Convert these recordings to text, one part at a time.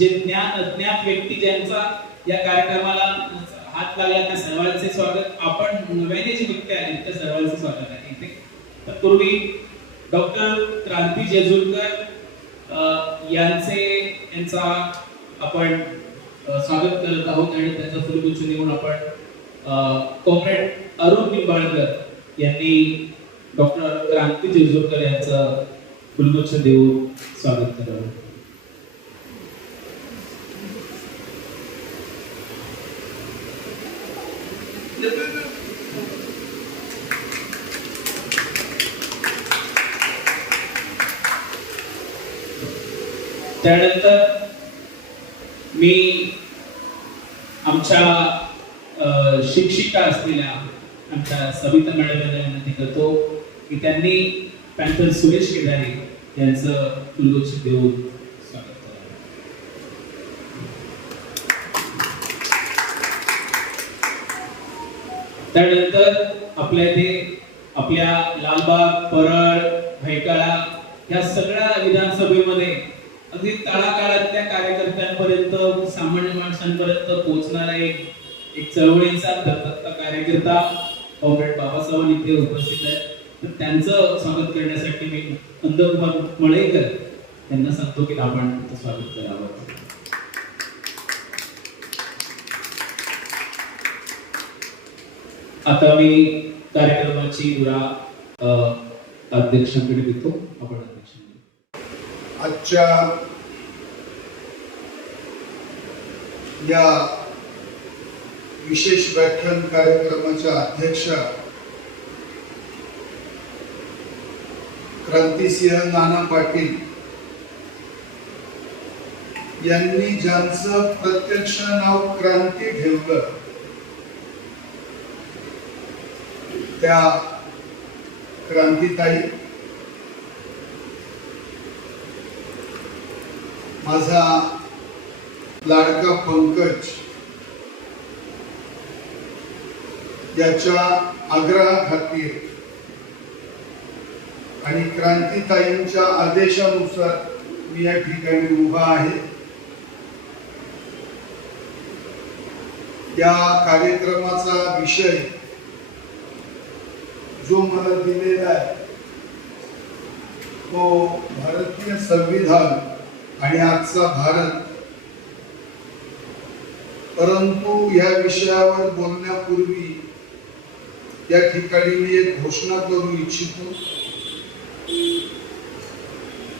जे ज्ञान अज्ञात व्यक्ती ज्यांचा या कार्यक्रमाला हात लागला त्या सर्वांचे स्वागत. आपण नव्याने जे व्यक्ती आले त्या सर्वांचे स्वागत आहे इथे. तत्पूर्वी डॉक्टर क्रांती जेजुरकर यांचा आपण स्वागत करत आहोत आणि त्यांचा फुलगुच्छ देऊन आपण कॉम्रेड अरुण निंबाळकर यांनी डॉक्टर क्रांती जेजुरकर यांचं फुलगुच्छ देऊन स्वागत करावं. त्यानंतर मी आमच्या शिक्षिका असलेल्या आमच्या सविता मॅडम यांना विनंती करतो की त्यांनी पॅन्थर सुरेश केदारे यांचं फुलगुच्छ देऊन स्वागत करावं. त्यानंतर आपल्या लालबाग, परळ, भैकाळा या सगळ्या विधानसभेमध्ये अगदी तळागाळातल्या कार्यकर्त्यांपर्यंत, सामान्य माणसांपर्यंत पोहोचणारा एक चळवळीचा दत्त कार्यकर्ता कॉम्रेड बाबासाहेब इथे उपस्थित आहेत. तर त्यांचं स्वागत करण्यासाठी मी नंदकुमार मळेकर यांना सांगतो की आपण स्वागत करावं. आता मी कार्यक्रमाची धुरा अध्यक्षांकडे देतो. आपण आजच्या या विशेष व्याख्यान कार्यक्रमाच्या अध्यक्षा क्रांतिसिंह नाना पाटील यांनी ज्यांचं प्रत्यक्ष नाव क्रांती ठेवलं त्या क्रांतीताई, माझा लाडका पंकज याच्या आग्रहाखातीर आणि क्रांतीताईंच्या आदेशानुसार मी या ठिकाणी उभा आहे. या कार्यक्रमाचा विषय जो मला दिलेला आहे तो भारतीय संविधान आणि आजचा भारत. परंतु या विषयावर बोलण्यापूर्वी या ठिकाणी मी एक घोषणा करू इच्छितो.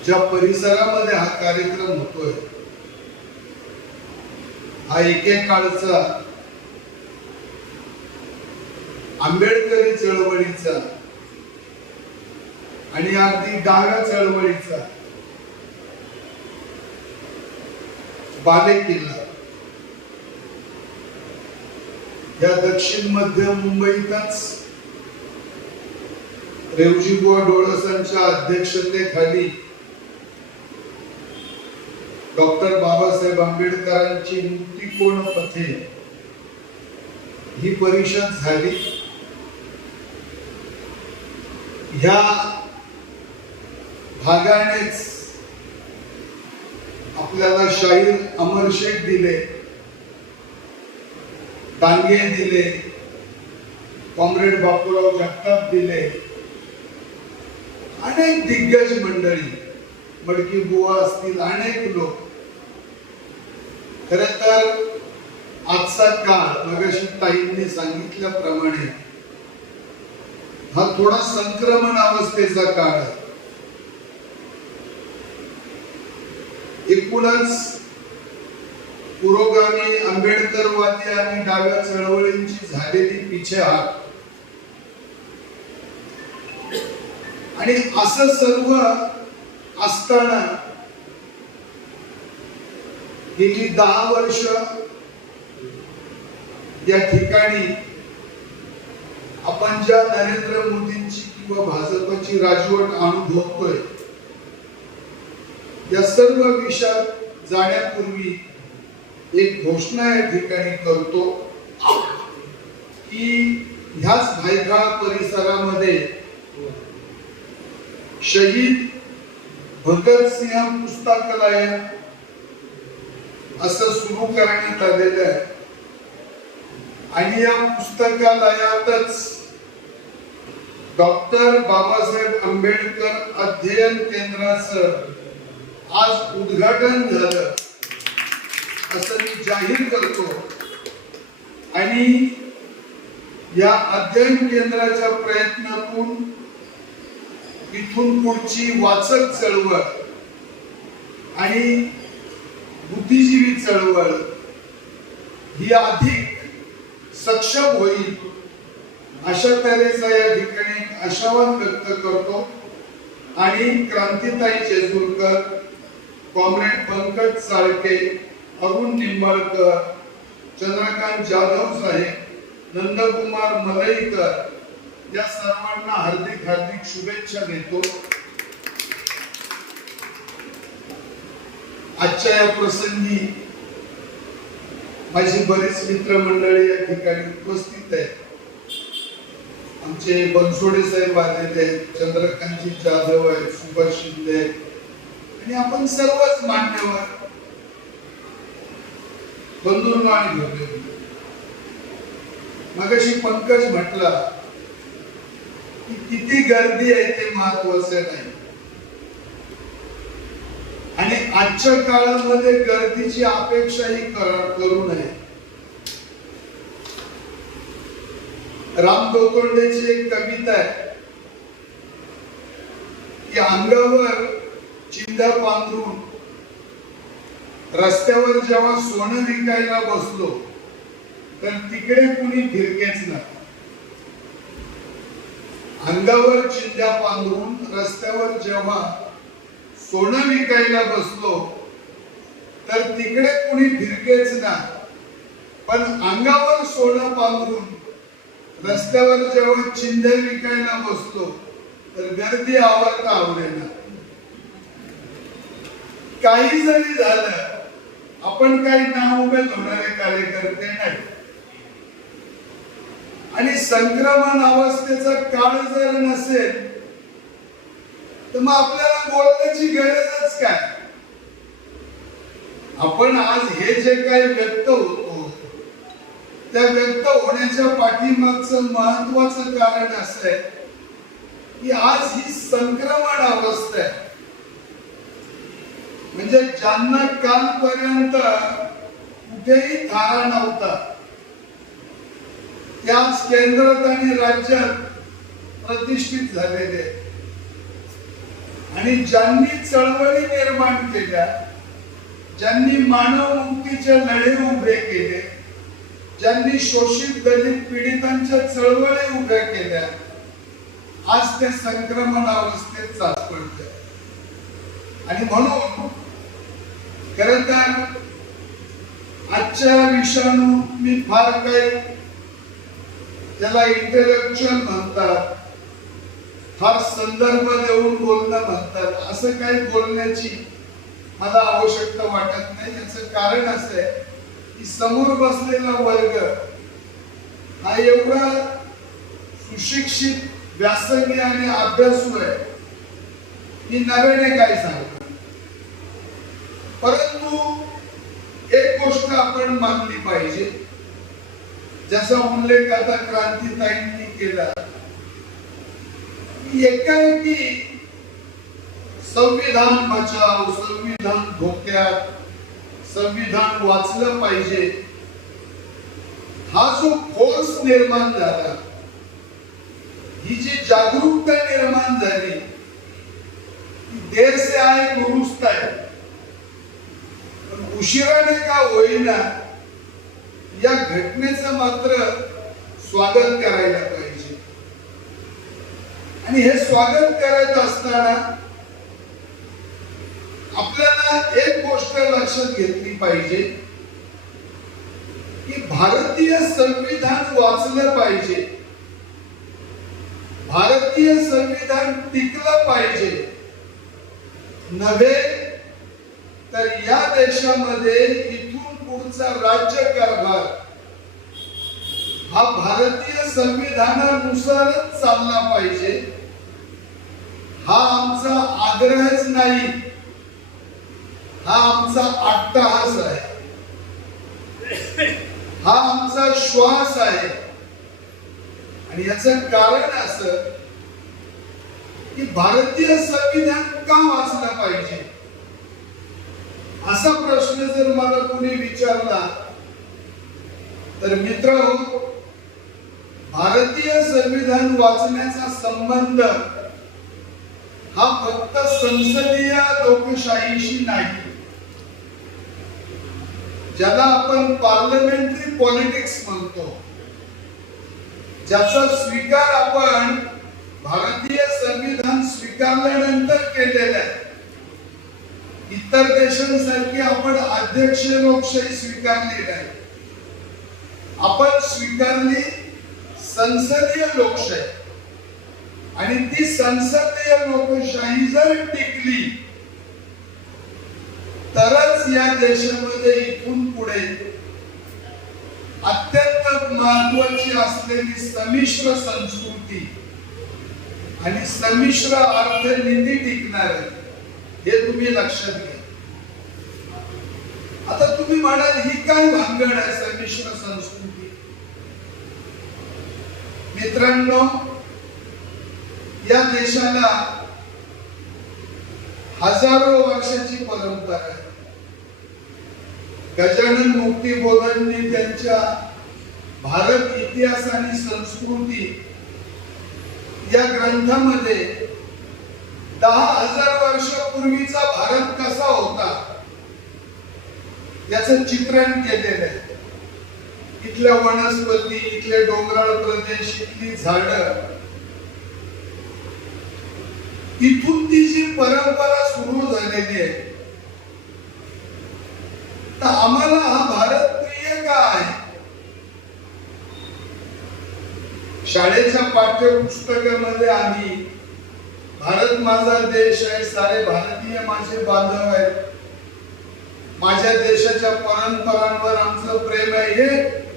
ज्या परिसरामध्ये हा कार्यक्रम होतोय हा एकेकाळचा आंबेडकरी चळवळीचा आणि अगदी डाव्या चळवळीचा बालेकिल्ला या दक्षिण मध्य मुंबईतच रेवजीबुवा डोळसांच्या अध्यक्षतेखाली डॉक्टर बाबासाहेब आंबेडकरांची मुक्तिकोण पथे ही परिषद झाली. ह्या भागानेच आपल्याला शाहीर अमर शेख दिले, डांगे दिले, कॉम्रेड बापूराव जगताप दिले, अनेक दिग्गज मंडळी, मडकी बुवा असतील, अनेक लोक. खरं तर आजचा काळ मगाशी ताईंनी सांगितल्याप्रमाणे हा थोडा संक्रमण अवस्थेचा काळ आहे. एकूणच पुरोगामी आंबेडकरवादी आणि डाव्या चळवळींची झालेली पिछेहाट आणि असं सर्व असताना गेली 10 वर्ष या ठिकाणी आपण ज्या नरेंद्र मोदींची किंवा भाजपची राजवट अनुभवतोय या सर्व विषयात जाण्यापूर्वी एक घोषणा या ठिकाणी करतो की ह्याच भायखळा परिसरामध्ये शहीद भगतसिंह पुस्तकालय असं सुरू करण्यात आलेलं आहे आणि या पुस्तकालयातच डॉक्टर बाबासाहेब आंबेडकर अध्ययन केंद्राचं आज उद्घाटन झालं असं मी जाहीर करतो आणि या अध्ययन केंद्राच्या प्रयत्नातून इथून पुढची वाचक चळवळ आणि बुद्धिजीवी चळवळ ही अधिक सक्षम होईल अशा तऱ्हेचा या ठिकाणी आशावाद व्यक्त करतो आणि क्रांतीताई जेजुरकर, कॉम्रेड पंकज चाळके, अरुण निंबाळकर, चंद्रकांत जाधव साहेब, नंदकुमार मलईकर या सर्वांना हार्दिक हार्दिक शुभेच्छा देतो. आजच्या या प्रसंगी माझी बरीच मित्रमंडळी या ठिकाणी उपस्थित आहेत. आमचे बनसोडे साहेब आलेले आहेत, चंद्रकांतजी जाधव आहेत, सुभाष शिंदे आणि आपण सर्वच मान्यवर बंधूंनो आणि घेतले. मगाशी पंकज म्हटला की किती गर्दी आहे ते महत्वाचं नाही आणि आजच्या काळामध्ये गर्दीची अपेक्षाही करू नये. राम गोतोंडेची एक कविता आहे की अंगावर चिंध्या पांघरून रस्त्यावर जेव्हा सोनं विकायला बसलो तर तिकडे कुणी फिरकेच नाही. अंगावर चिंध्या पांघरून रस्त्यावर जेव्हा सोनं विकायला बसलो तर तिकडे कुणी फिरकेच नाही. पण अंगावर सोनं पांघरून रस्त्यावर जेव्हा चिंध्या विकायला बसलो तर गर्दी आवरता आवरेना. काही जरी झालं आपण काही नाउमेद होणारे कार्यकर्ते नाही आणि संक्रमण अवस्थेचा काळ जर नसेल तर मग आपल्याला बोलण्याची गरजच काय. आपण आज हे जे काही व्यक्त होतो त्या व्यक्त होण्याच्या पाठीमागचं महत्वाचं कारण असं आहे की आज ही संक्रमण अवस्था आहे. म्हणजे ज्यांना कालपर्यंत कुठेही थारा नव्हता त्याच केंद्रात आणि राज्यात प्रतिष्ठित झालेले आणि ज्यांनी चळवळी निर्माण केल्या, ज्यांनी मानव मुक्तीचे लढे उभे केले, ज्यांनी शोषित दलित पीडितांच्या चळवळी उभ्या केल्या, आज ते संक्रमण अवस्थेत सापडले. आणि म्हणून खरं तर आजच्या विषयानु मी फार काही त्याला इंटेलेक्च्युअल म्हणतात, फार संदर्भ देऊन बोलणं म्हणतात, असं काही बोलण्याची मला आवश्यकता वाटत नाही. याचं कारण असं आहे की समोर बसलेला वर्ग हा एवढा सुशिक्षित, व्यासंगी आणि अभ्यासू आहे की नव्याने काय सांगतो. परंतु एक गोष्ट आपण मानली पाहिजे, ज्याचा उल्लेख आता क्रांतीताईंनी केला, एकाएकी संविधान बचाव, संविधान धोक्यात, संविधान वाचलं पाहिजे हा जो फोर्स निर्माण झाला, ही जी जागरूकता निर्माण झाली, देर से आए दुरुस्त आहे, पण उशिराने का होईना या घटनेचं मात्र स्वागत करायला पाहिजे. आणि हे स्वागत करत असताना आपल्याला एक गोष्ट लक्षात घेतली पाहिजे की भारतीय संविधान वाचलं पाहिजे, भारतीय संविधान टिकलं पाहिजे नव्हे तर या देशामध्ये इथून पुढचा राज्यकारभार हा भारतीय संविधानानुसारच चालला पाहिजे. हा आमचा आग्रहच नाही, हा आमचा अट्टहास आहे. हा आमचा श्वास आहे. आणि याचं कारण असं की भारतीय संविधान का वाचलं पाहिजे असा प्रश्न जर मला कोणी विचारला तर मित्रहो, भारतीय संविधान वाचण्याचा संबंध हा फक्त संसदीय लोकशाहीशी नाही, ज्याला आपण पार्लमेंटरी पॉलिटिक्स म्हणतो, ज्याचा स्वीकार आपण भारतीय संविधान स्वीकारल्यानंतर केलेला आहे. इतर देशांसारखी आपण अध्यक्ष लोकशाही स्वीकारली नाही, आपण स्वीकारली संसदीय लोकशाही. आणि ती संसदीय लोकशाही जर टिकली तरच या देशामध्ये इथून पुढे अत्यंत महत्वाची असलेली संमिश्र संस्कृती आणि संमिश्र अर्थनीती टिकणार आहे. हे तुम्ही लक्षात घ्या. आता तुम्ही म्हणाल ही काय भानगड आहे संमिश्र संस्कृती? मित्रांनो, या देशाला हजारो वर्षाची परंपरा आहे. गजानन मुक्तिबोधांनी त्यांच्या भारत इतिहास आणि संस्कृती या ग्रंथामध्ये 10,000 वर्षापूर्वीचा भारत कसा होता याचं चित्रण केलेलं आहे. इथल्या वनस्पती, इथले डोंगराळ प्रदेश, इथली झाडं, इथून ती जी परंपरा सुरू झालेली आहे. तर आम्हाला हा भारत प्रिय का आहे? शाळेच्या पाठ्यपुस्तकामध्ये आम्ही भारत माझा देश आहे, सारे भारतीय माझे बांधव आहेत, माझ्या देशाच्या परंपरांवर आमचं प्रेम आहे, हे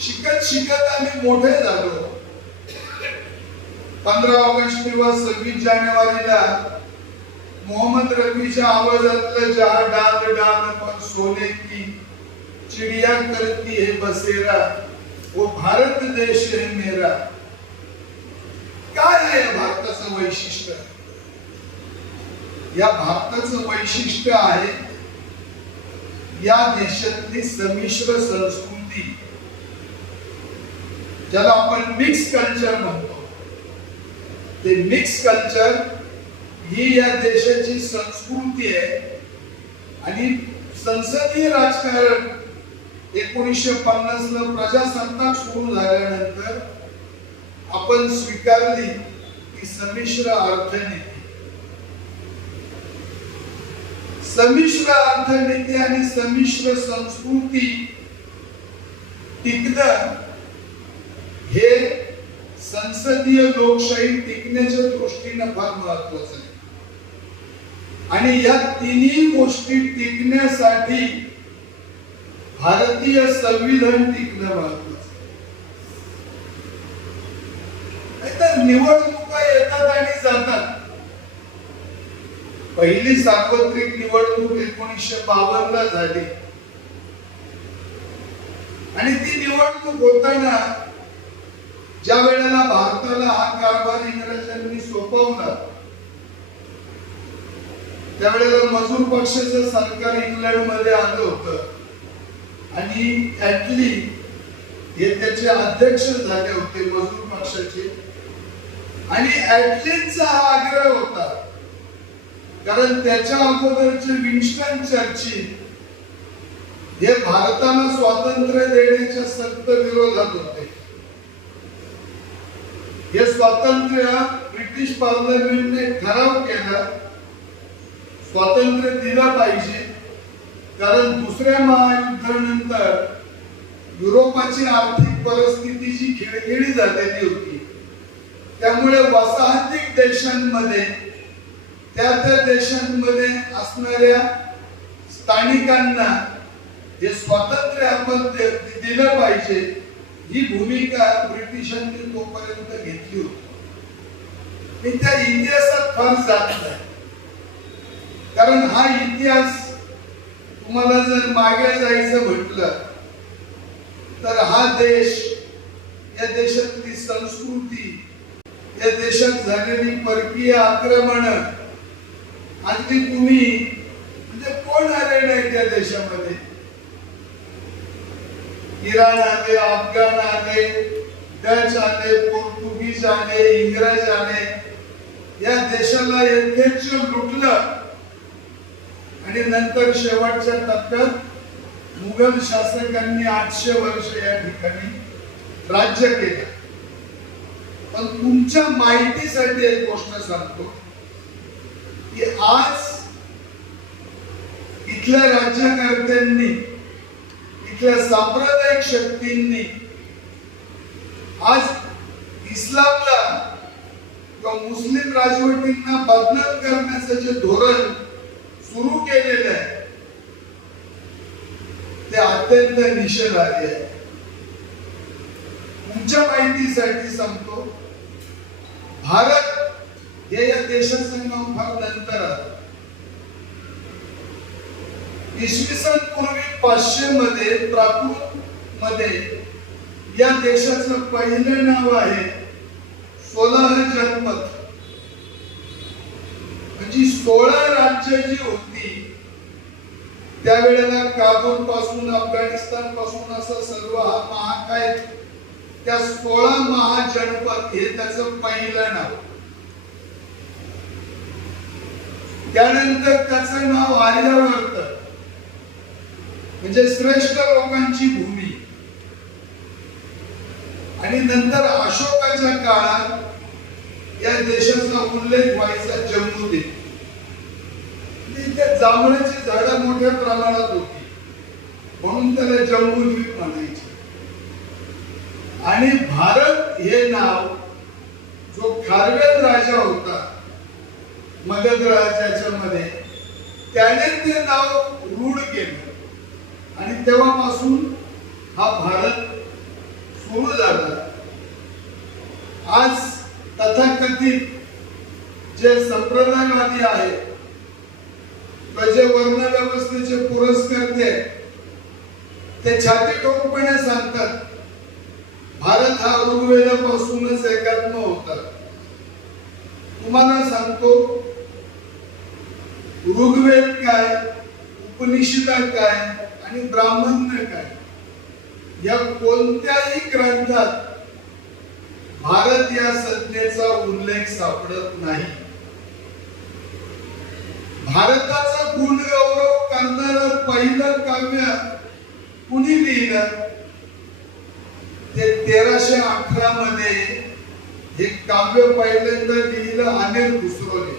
शिकत शिकत आम्ही मोठे झालो. 15 ऑगस्ट किंवा 26 जानेवारीला मोहम्मद रफीच्या आवाजातलं जहा डाल डाल पर सोने की चिड़िया करती है बसेरा, वो भारत देश है मेरा. काय आहे भारताचं वैशिष्ट्य? या भारताचं वैशिष्ट्य आहे या देशातली संमिश्र संस्कृती, ज्याला आपण मिक्स कल्चर म्हणतो. ते मिक्स कल्चर ही या देशाची संस्कृती आहे. आणि संसदीय राजकारण 1950 ला प्रजासत्ताक सुरू झाल्यानंतर आपण स्वीकारली की संमिश्र अर्थनीती. संमिश्र अर्थनीती आणि संमिश्र संस्कृती टिकणं हे संसदीय लोकशाही टिकण्याच्या दृष्टीने फार महत्वाचं आहे. आणि या तिन्ही गोष्टी टिकण्यासाठी भारतीय संविधान टिकणं महत्वाचं आहे. तर निवडणुका येतात आणि जातात. पहिली सार्वत्रिक निवडणूक 1952 ला झाली आणि ती निवडणूक होताना ज्या वेळेला भारताला हा कारभार इंग्रजांनी सोपवला त्यावेळेला मजूर पक्षाचं सरकार इंग्लंड मध्ये आलं होतं आणि ऍटली हे त्याचे अध्यक्ष झाले होते मजूर पक्षाचे. आणि ऍटलीचा हा आग्रह होता, कारण त्याच्या अगोदरचे विन्स्टन चर्चिल हे भारताला स्वातंत्र्य देण्याच्या सक्त विरोधात होते. हे स्वातंत्र्य ब्रिटिश पार्लमेंटने ठराव केला, स्वातंत्र्य दिलं पाहिजे, कारण दुसऱ्या महायुद्धानंतर युरोपाची आर्थिक परिस्थिती जी खिळखिळी झालेली होती, त्यामुळे वसाहतीक देशांमध्ये त्या देशांमध्ये असणाऱ्या स्थानिकांना हे स्वातंत्र्य आपण दिलं पाहिजे ही भूमिका ब्रिटिशांनी तोपर्यंत घेतली होती. मी त्या इतिहासात फार जात नाही, कारण हा इतिहास तुम्हाला जर मागे जायचं म्हटलं तर हा देश, या देशातली संस्कृती, या देशात झालेली परकीय आक्रमण, अगदी तुम्ही म्हणजे कोण आले नाही त्या देशामध्ये? इराण आले, अफगाण आले, डच आले, पोर्तुगीज आले, इंग्रज आले, या देशाला यथेच्छ लुटलं आणि नंतर शेवटच्या टप्प्यात मुघल शासकांनी 800 वर्ष या ठिकाणी राज्य केलं. पण तुमच्या माहितीसाठी एक गोष्ट सांगतो की आज इथल्या राज्यकर्त्यांनी, इथल्या सांप्रदायिक शक्तींनी आज इस्लामला किंवा मुस्लिम राजवटींना बदनाम करण्याचं जे धोरण सुरू केलेलं आहे ते अत्यंत निषेधार्ह आहे. तुमच्या माहितीसाठी सांगतो, भारत हे या देशाचं नाव फार नंतर आलं. इसवी सन पूर्वी 500 मध्ये प्राकृत मध्ये या देशाचं पहिलं नाव आहे 16 जनपद. म्हणजे 16 राज्य जी होती त्यावेळेला काबूल पासून, अफगाणिस्तान पासून असं सर्व हा महाकाय, त्या 16 महाजनपद हे त्याचं पहिलं नाव. त्यानंतर त्याचं नाव आर्यावर्त, म्हणजे श्रेष्ठ लोकांची भूमी. आणि नंतर अशोकाच्या काळात या देशाचा उल्लेख व्हायचा जम्मूद्वीप. इथे जांभळाची झाडं मोठ्या प्रमाणात होती म्हणून त्याला जम्बूद्वीप म्हणायचे. आणि भारत हे नाव जो खारवेल राजा होता मगध राज्यामध्ये, त्याने ते नाव रूढ केलं आणि तेव्हापासून हा भारत सुरू झाला. आज तथाकथित जे संप्रदायवादी आहेत, जे वर्ण व्यवस्थेचे पुरस्कर्ते, ते छाती ठोकपणे सांगतात भारत हा ऋग्वेदापासूनच एकात्म होता. तुम्हाला सांगतो, ऋग्वेद काय, उपनिषद काय आणि ब्राह्मण्य काय, या कोणत्याही ग्रंथात भारत या संज्ञेचा उल्लेख सापडत नाही. भारताचा गुणगौरव करणारं पहिलं काव्य कुणी लिहिलं? ते 1318 मध्ये हे काव्य पहिल्यांदा लिहिलं अनिल खुसरोने.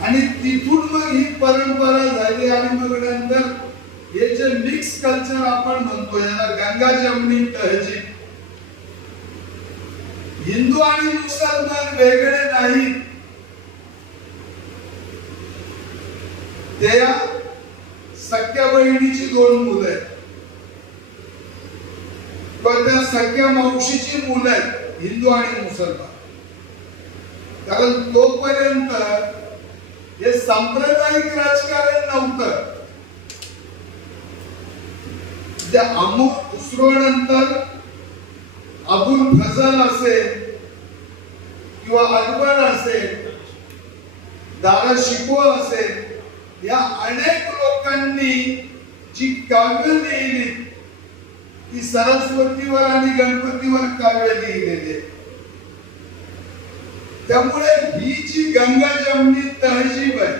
आणि तिथून मग ही परंपरा झाली. आणि मग नंतर हे जे मिक्स कल्चर आपण म्हणतो, याला गंगा जमनी तहजीब, हिंदू आणि मुसलमान वेगळे नाहीत, त्या सख्या बहिणीची 2 मुलं आहेत, पण त्या सख्या मावशीची मुलं आहेत, हिंदू आणि मुसलमान. कारण तोपर्यंत हे सांप्रदायिक राजकारण नव्हतं. त्या अमुक खुसरो नंतर अबुल फजल असेल किंवा अकबर असेल, दारा शिकोह असेल, या अनेक लोकांनी जी काव्य लिहिली ती सरस्वतीवर आणि गणपतीवर काव्य लिहिलेली. त्यामुळे ही जी गंगा जमनी तहजीब आहे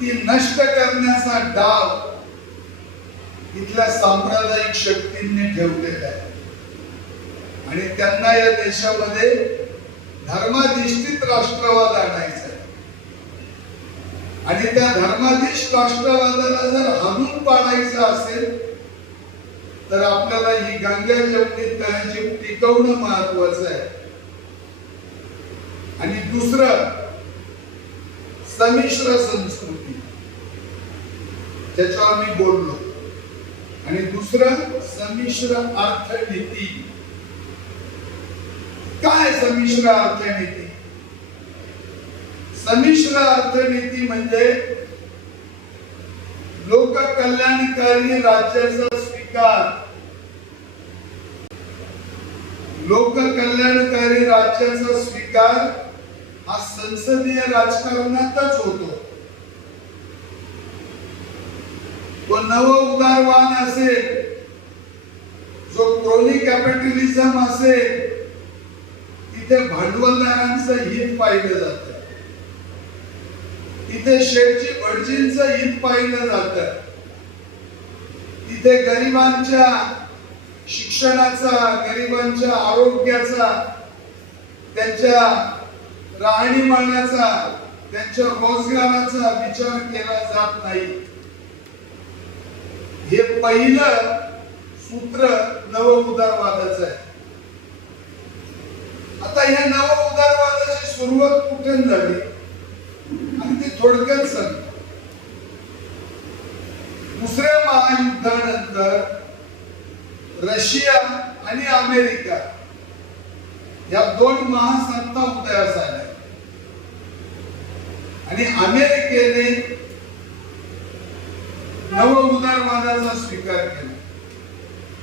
ती नष्ट करण्याचा डाव इथल्या सांप्रदायिक शक्तींनी ठेवलेला आहे. आणि त्यांना या देशामध्ये धर्माधिष्ठित राष्ट्रवाद आणायचा आहे. आणि त्या धर्माधिष्ठित राष्ट्रवादाला जर हाणून पाडायचं असेल तर आपल्याला ही गंगा जमनी तहजीब टिकवणं महत्वाचं आहे. आणि दुसरं, संमिश्र संस्कृती, ज्याच्यावर मी बोललो. आणि दुसरं, संमिश्र अर्थनीती. काय संमिश्र अर्थनीती? संमिश्र अर्थनीती म्हणजे लोककल्याणकारी राज्याचा स्वीकार, लोककल्याणकारी राज्याचा स्वीकार हा संसदीय राजकारणातच होतो. तो नव उदारवाद असेल, जो क्रोनी कॅपिटलिझम असेल, तिथे भांडवलदारांचं हित पाहिलं जातं, तिथे शेठजी भटजींचं हित पाहिलं जातं, तिथे गरिबांच्या शिक्षणाचा, गरिबांच्या आरोग्याचा, त्यांच्या राहणीमानाचा, त्यांच्या रोजगाराचा विचार केला जात नाही. हे पहिलं सूत्र नव उदारवादाचं आहे. आता या नव उदारवादाची सुरुवात कुठून झाली आणि ते थोडक्यात सांगतो. दुसऱ्या महायुद्धानंतर रशिया आणि अमेरिका या दोन महासत्ता उदयास आल्या आणि अमेरिकेने नव उदारवादाचा स्वीकार केला,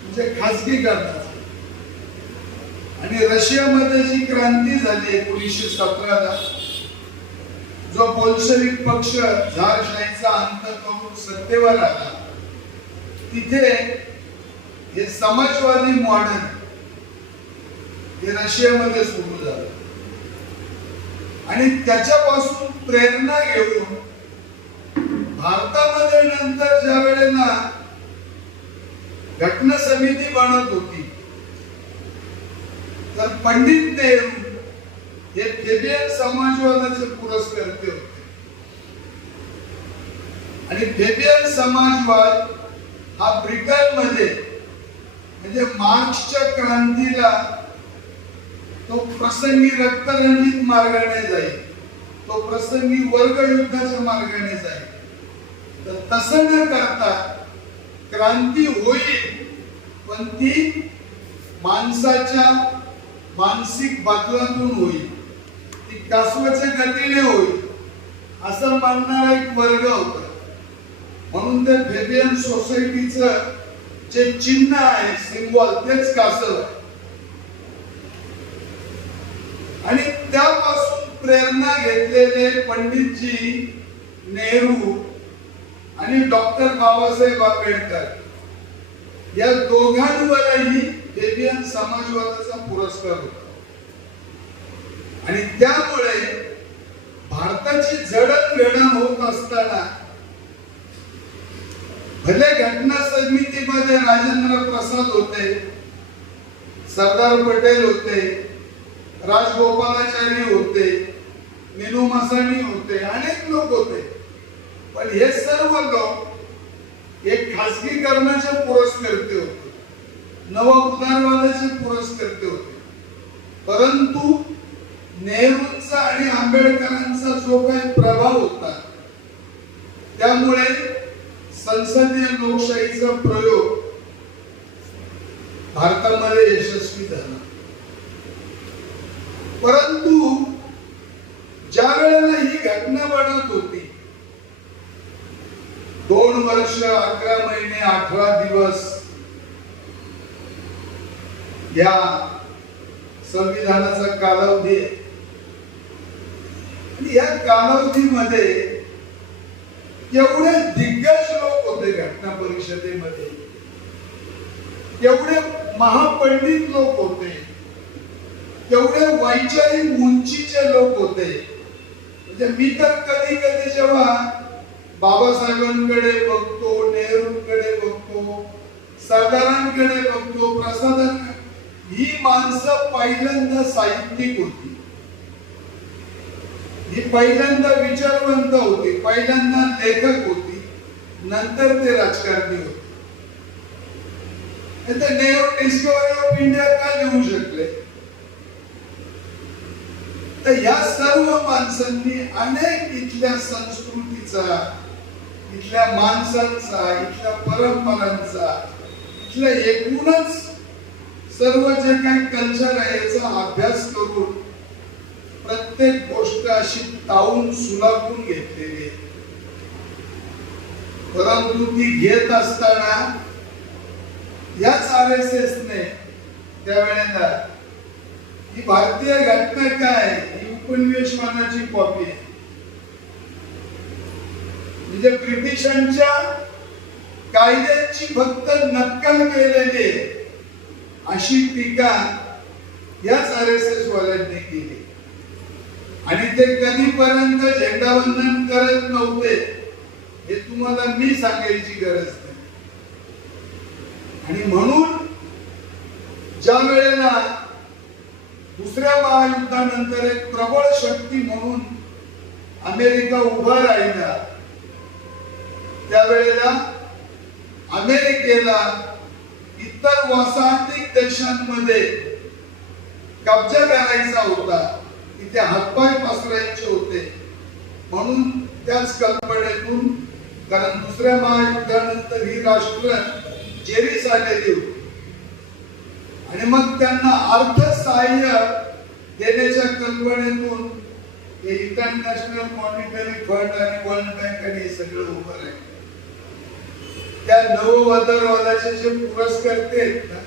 म्हणजे खासगीकरणाचा. आणि रशियामध्ये जी क्रांती झाली 1917ला, जो बोल्शेविक पक्ष झारशाहीचा अंत करून सत्तेवर आला, तिथे हे समाजवादी मॉडेल हे रशियामध्ये सुरू झालं आणि त्याच्यापासून प्रेरणा घेऊन भारतामध्ये नंतर ज्या वेळेला घटना समिती बनत होती, तर पंडित नेहरू हे फेबियन समाजवादाचे पुरस्कर्ते होते. आणि फेबियन समाजवाद हा ब्रिटनमध्ये म्हणजे मार्क्सच्या क्रांतीला तो प्रसंगी रक्तरंजित मार्गाने जाईल, तो प्रसंगी वर्गयुद्धाच्या मार्गाने जाईल. तर तसं न करता क्रांती होईल, पण ती माणसाच्या मानसिक बदलातून होईल, ती कासवाच्या गतीने होईल, असं मानणारा एक वर्ग होता. म्हणून ते फेबियन सोसायटीचं जे चिन्ह आहे, सिंबॉल, तेच कासव आहे. आणि त्यापासून प्रेरणा घेतलेले पंडितजी नेहरू आणि डॉक्टर बाबासाहेब आंबेडकर या दोघांवरही फेबियन समाजवादाचा पुरस्कार होता. आणि त्यामुळे भारताची जडणघडण होत असताना भले घटना समितीमध्ये राजेंद्र प्रसाद होते, सरदार पटेल होते, राजगोपालाचारी होते, मीनू मसानी होते, अनेक लोक होते, पण हे सर्व लोक एक खासगीकरणाचे पुरस्कर्ते होते, नव उदारवादाचे पुरस्कर्ते होते. परंतु नेहरूंचा आणि आंबेडकरांचा जो काही प्रभाव होता, त्यामुळे संसदीय लोकशाहीचा प्रयोग भारतामध्ये यशस्वी झाला. परंतु ज्या वेळेला ही घटना बनत होती, 2 वर्ष 11 महिने 18 दिवस या संविधानाचा कालावधी आहे. आणि या कालावधीमध्ये एवढे दिग्गज लोक होते घटना परिषदेमध्ये, एवढे महापंडित लोक होते, एवढे वैचारिक उंचीचे लोक होते. म्हणजे मी तर कधी कधी जेव्हा बाबासाहेबांकडे बघतो, नेहरूंकडे बघतो, सरदारांकडे बघतो, प्रसादांकडे, ही माणसं पहिल्यांदा साहित्यिक होती, ही पहिल्यांदा विचारवंत होती, पहिल्यांदा लेखक होती, नंतर ते राजकारणी होते. नेहरू डिस्कवरी ऑफ इंडिया का लिहू शकले? तर या सर्व माणसांनी अनेक इथल्या संस्कृतीचा, इथल्या माणसांचा, इथल्या परंपरांचा, इथल्या एकूणच सर्व जे काही कल्चर आहे याचा अभ्यास करून प्रत्येक गोष्ट अशी तावून सुलाखून घेतलेली आहे. परंतु ती घेत असताना याच RSS ने त्यावेळेला ही भारतीय घटना काय, ही उपनिवेशवादाची कॉपी आहे, म्हणजे ब्रिटिशांच्या कायद्याची फक्त नक्कल केलेली आहे, अशी टीका याच RSS वाल्यांनी केली. आणि ते कधीपर्यंत झेंडावंदन करत नव्हते हे तुम्हाला मी सांगायची गरज नाही. आणि म्हणून ज्या वेळेला दुसऱ्या महायुद्धानंतर एक प्रबळ शक्ती म्हणून अमेरिका उभा राहिला, त्यावेळेला अमेरिकेला इतर वसाहती देशांमध्ये कब्जा करायचा होता, तिथे हातपाय पसरायचे होते. म्हणून त्याच कल्पनेतून, कारण दुसऱ्या महायुद्धानंतर ही राष्ट्र जेरीस आलेली होती आणि मग त्यांना अर्थसहाय्य देण्याच्या कल्पनेतून हे इंटरनॅशनल मॉनिटरी फंड आणि वर्ल्ड बँक आणि हे सगळं उभं राहिलं. त्या नवोदारवादाचे जे पुरस्कर्ते आहेत ना,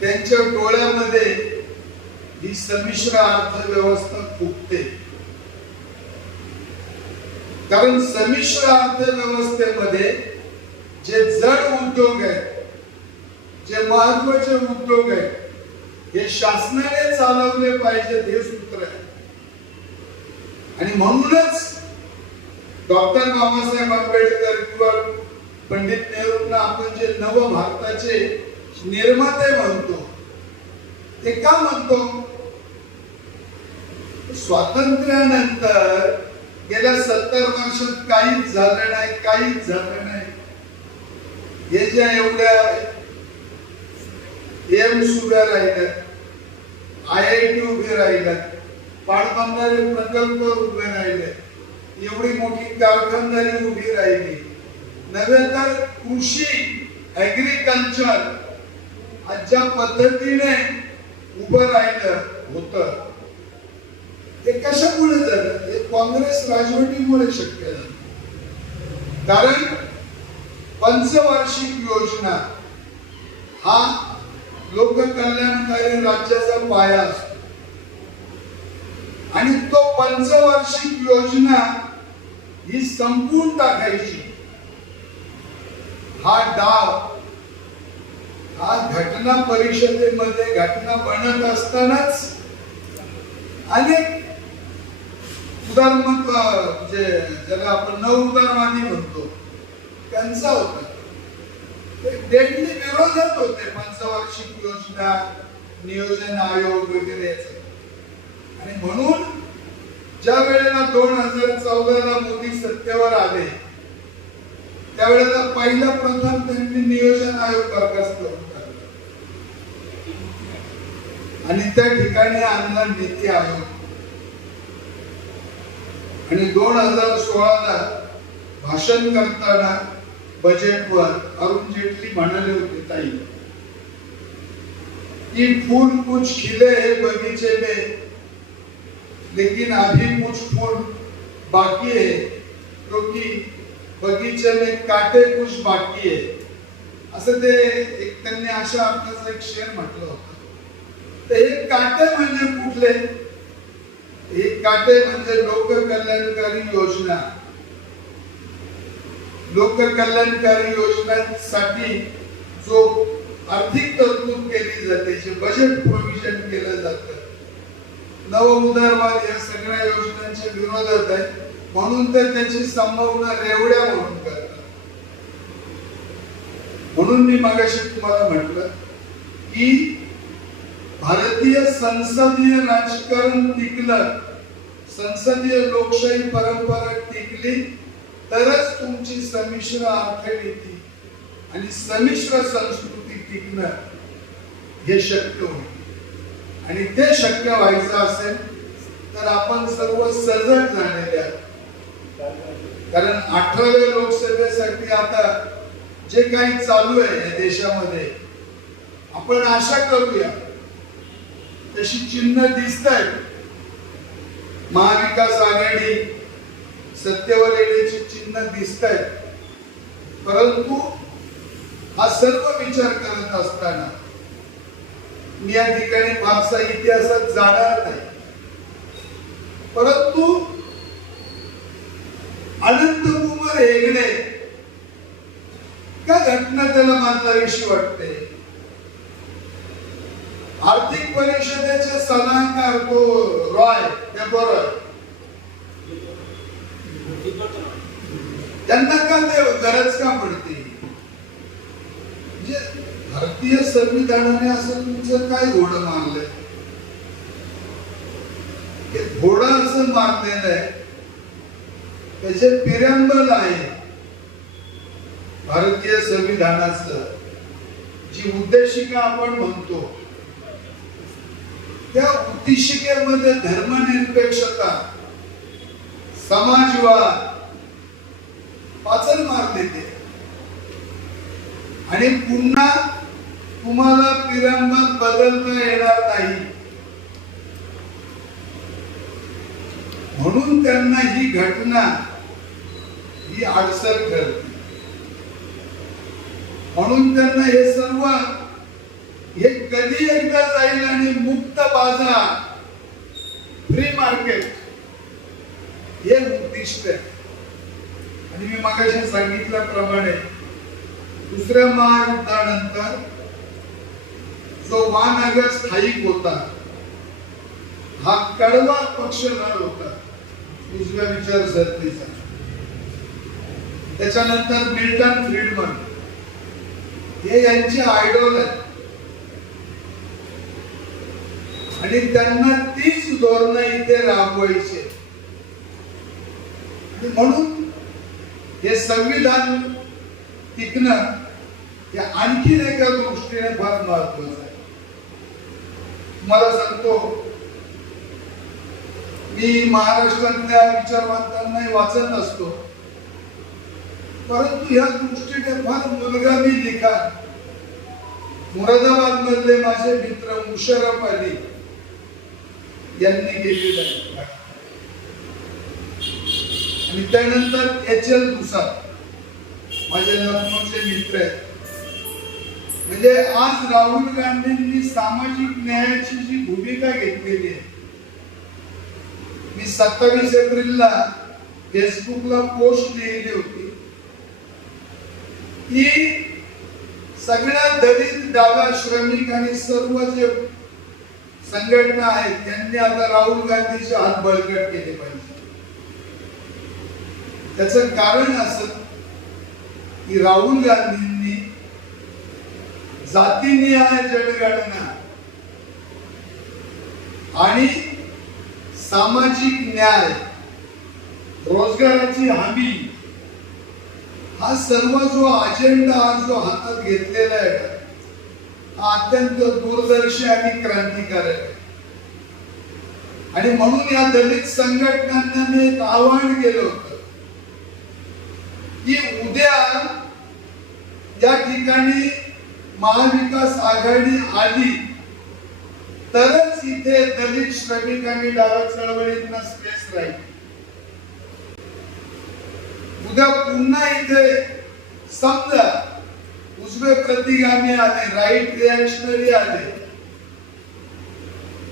त्यांच्या डोळ्यामध्ये ही संमिश्र अर्थव्यवस्था फुटते. कारण संमिश्र अर्थव्यवस्थेमध्ये जे जड उद्योग आहेत, जे महत्वाचे उद्योग आहेत, हे शासनाने चालवले पाहिजेत हे सूत्र आहे. आणि म्हणूनच डॉक्टर बाबासाहेब आंबेडकर किंवा पंडित नेहरूंना आपण जे नव भारताचे निर्माते म्हणतो, ते का म्हणतो? स्वातंत्र्यानंतर गेल्या 70 वर्षात काहीच झालं नाही, काहीच झालं नाही. हे ज्या एवढ्या एम्स उभ्या राहिल्यात, IIT उभे राहिल्यात, पाटबंधारे प्रकल्प उभे राहिले, एवढी मोठी कारखानदारी उभी राहिली, नव्हे तर कृषी ऍग्रिकल्चर ज्या पद्धतीने उभं राहिलं होतं, ते कशामुळे झालं? हे काँग्रेस राजवटीमुळे शक्य झालं. कारण पंचवार्षिक योजना हा लोककल्याणकारी राज्याचा पाया असतो आणि तो पंचवार्षिक योजना ही संपून टाकायची हा डाव, हा घटना परिषदेमध्ये घटना बनत असतानाच अनेक उदारमत जे ज्याला आपण नवउदारवादी म्हणतो त्यांचा होता, ते डेडली विरोधात होते पंचवार्षिक योजना, नियोजन आयोग वगैरे याचे. आणि म्हणून ज्या वेळेला 2014ला मोदी सत्तेवर आले, त्यावेळेला पहिला प्रथम त्यांनी नियोजन आयोग बरखास्त करून टाकला आणि त्या ठिकाणी आणला नीती आयोग. आणि 2016ला भाषण करताना बजेटवर अरुण जेटली म्हणाले होते, ताई कि फूल कुछ खिले है बगीचे में, लेकिन अभी कुछ फूल बाकी है, क्योंकि बगीचे में काटे कुछ बाकी है. असं ते एक त्यांनी अशा अर्थाचा एक शेर म्हटलं होतं. तर हे काटे म्हणजे कुठले? हे काटे म्हणजे लोककल्याणकारी योजना. लोककल्याणकारी योजनांसाठी जो आर्थिक तरतूद केली जाते, जे बजेट प्रोव्हिजन केलं जातं, नवउदारवाद या सगळ्या योजनांच्या विरोधात आहे. म्हणून ते त्याची संभावना रेवड्या म्हणून करतात. म्हणून मी मगाशी तुम्हाला म्हटलं की भारतीय संसदीय राजकारण टिकलं, संसदीय लोकशाही परंपरा टिकली, तरच तुमची संमिश्र अर्थनीती आणि संमिश्र संस्कृती टिकणं हे शक्य होईल. आणि ते शक्य व्हायचं असेल तर आपण सर्व सजग झालेले आहोत. कारण 18व्या लोकसभेसाठी आता जे काही चालू आहे या देशामध्ये, आपण आशा करूया तशी चिन्ह दिसत आहेत. महाविकास आघाडी सत्तेवर येण्याची चिन्ह दिसत आहेत. परंतु हा सर्व विचार करत असताना मी या ठिकाणी फारसा इतिहासात जाणार नाही, परंतु अनंतकुमार हेगडे का घटना त्याला मानणारीशी वाटते? आर्थिक परिषदेचे सलाहकार तो रॉय पेपर, त्यांना का ते गरज का पडते? म्हणजे भारतीय संविधानाने असं तुमचं काय घोडं मारलंय? हे घोडं असं मारलेलं आहे, त्याचे पिरॅम्बल आहे भारतीय संविधानाचं, जी उद्देशिका आपण म्हणतो, त्या उद्देशिकेमध्ये धर्मनिरपेक्षता, समाजवाद पाचन मारले ते, आणि पुन्हा तुम्हाला पिरॅम्बल बदलता येणार नाही, म्हणून त्यांना ही घटना ही अडसर ठरते. म्हणून त्यांना हे सर्व हे कधी एकदा जाईल आणि मुक्त बाजार, फ्री मार्केट हे उद्दिष्ट आहे. आणि मी मागाशी सांगितल्याप्रमाणे दुसऱ्या महायुद्धानंतर जो वानगा स्थायिक होता, हा कडवा पक्ष होता उजव्या विचारसरणीचा. त्याच्यानंतर मिल्टन फ्रीडमन हे यांचे आयडॉल आहेत, आणि त्यांना तीच धोरणं इथे राबवायची. म्हणून हे संविधान टिकणं हे आणखी एका दृष्टीने फार महत्वाचं आहे. मला सांगतो, मी महाराष्ट्रातल्या विचारवंतांनाही वाचत असतो, परंतु या दृष्टीने फार मुलगामी लिखाण मुरादाबाद मधले माझे मित्र मुशर्रफ अली यांनी केलेलं आहे. आणि त्यानंतर एच.एल. दुसार माझे लखनौचे मित्र आहेत. म्हणजे आज राहुल गांधींनी सामाजिक न्यायाची जी भूमिका घेतलेली आहे, मी 27 एप्रिलला फेसबुकला पोस्ट लिहिली होती की सगळ्या दलित, डाव्या, श्रमिक आणि सर्व जे संघटना आहेत यांनी आता राहुल गांधीचे हात बळकट केले पाहिजे. त्याचं कारण असं की राहुल गांधींनी जातीनिहाय जनगणना आणि सामाजिक न्याय, रोजगाराची हमी हा सर्व जो अजेंडा आज जो हातात घेतलेला आहे, हा अत्यंत दूरदर्शी आणि क्रांतिकारक आहे. आणि म्हणून या दलित संघटनांना मी एक आव्हान केलं होतं की उद्या या ठिकाणी महाविकास आघाडी आली तरच इथे दलित, श्रमिक आणि डाव्या चळवळींना स्पेस राहील. उद्या पुन्हा इथे समजा उजवे प्रतिगामी आले, राईट रिॲक्शनरी आले,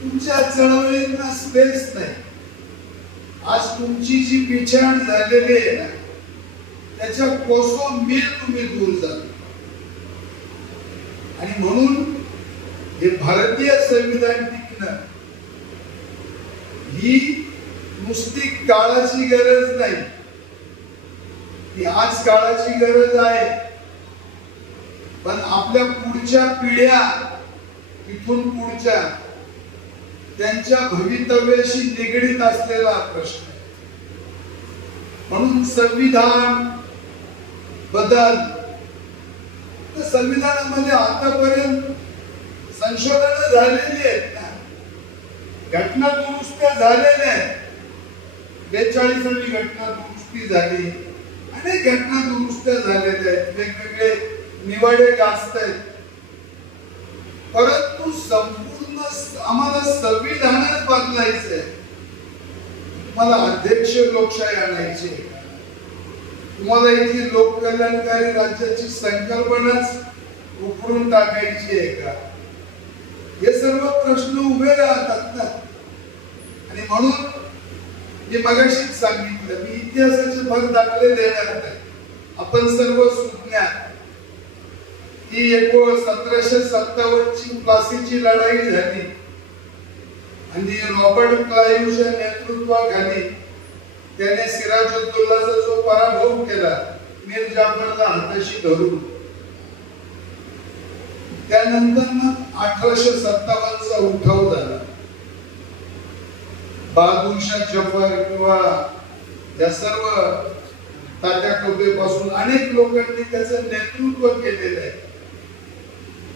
तुमच्या चळवळींना स्पेस नाही. आज तुमची जी पिछाण झालेली आहे ना, त्याच्या कोसो मील तुम्ही दूर जाल. आणि म्हणून हे भारतीय संविधान टिकणं ही नुसती काळाची गरज नाही, ही आज काळाची गरज आहे, पण आपल्या पुढच्या पिढ्या, इथून पुढच्या त्यांच्या भवितव्याशी निगडीत असलेला प्रश्न आहे. म्हणून संविधान बदल, तर संविधानामध्ये आतापर्यंत संशोधन झालेली आहेत ना, घटना दुरुस्त्या झालेल्या आहेत. 42वी घटना दुरुस्ती झाली, अनेक घटना दुरुस्त्या झालेल्या आहेत, वेगवेगळे निवाडे गाजत आहेत. परंतु संपूर्ण आम्हाला संविधानच बदलायचंय, मला अध्यक्ष लोकशाही आणायची, तुम्हाला इथली लोककल्याणकारी राज्याची संकल्पनाच उकरून टाकायची आहे का? हे सर्व प्रश्न उभे राहतात ना. आणि म्हणून मी मगाशीच सांगितलं, मी इतिहासाचे भर दाखले देणार नाही. आपण सर्व सुज्ञात ही 1757 ची प्लासीची लढाई झाली आणि रॉबर्ट क्लाइव्हच्या नेतृत्वाखाली त्याने सिराजुद्दौलाचा जो पराभव केला मीर जाफरला हाताशी धरून, त्यानंतर मग 1857 चा उठाव झाला. बहादूर शाह जफर किंवा या सर्व तात्या टोपे पासून अनेक लोकांनी त्याचं नेतृत्व केलेलं आहे.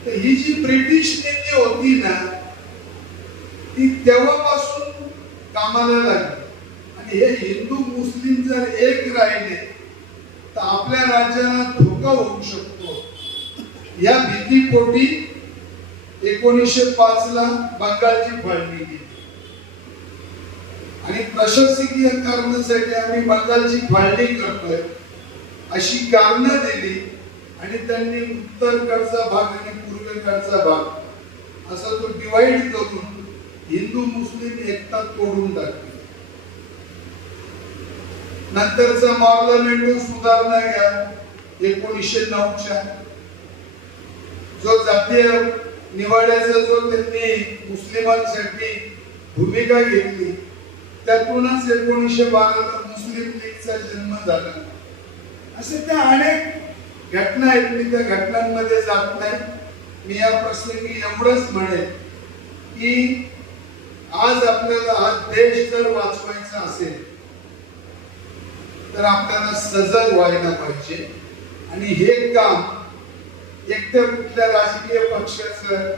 तर ही जी ब्रिटिश नीती होती ना, ती तेव्हापासून कामाला लागली. आणि हे हिंदू मुस्लिम जर एक राहिले तर आपल्या राज्याला धोका होऊ शकतो. या भीतीपोटी 1905 ला बंगालची फाळणी केली आणि प्रशासकीय कारणासाठी आम्ही बंगालची फाळणी करतोय अशी कारणं दिली आणि त्यांनी उत्तरकडचा भाग आणि पूर्वेकडचा भाग असा तो डिवाइड करून हिंदू मुस्लिम एकता तोडून टाकली. नंतरचा पार्लमेंट सुधारणा घ्या 1909 च्या, जो जातीय निवाड्याचा जो त्यांनी मुस्लिमांसाठी भूमिका घेतली, त्यातूनच 1912 ला मुस्लिम लीगचा जन्म झाला. असे त्या अनेक घटना आहेत. मी त्या घटनांमध्ये जात नाही. मी या प्रसंगी एवढंच म्हणेन की आज आपल्याला हा देश जर वाचवायचा असेल तर आपल्याला सजग व्हायला पाहिजे. आणि हे काम एकतर कुठल्या राजकीय पक्षाचं,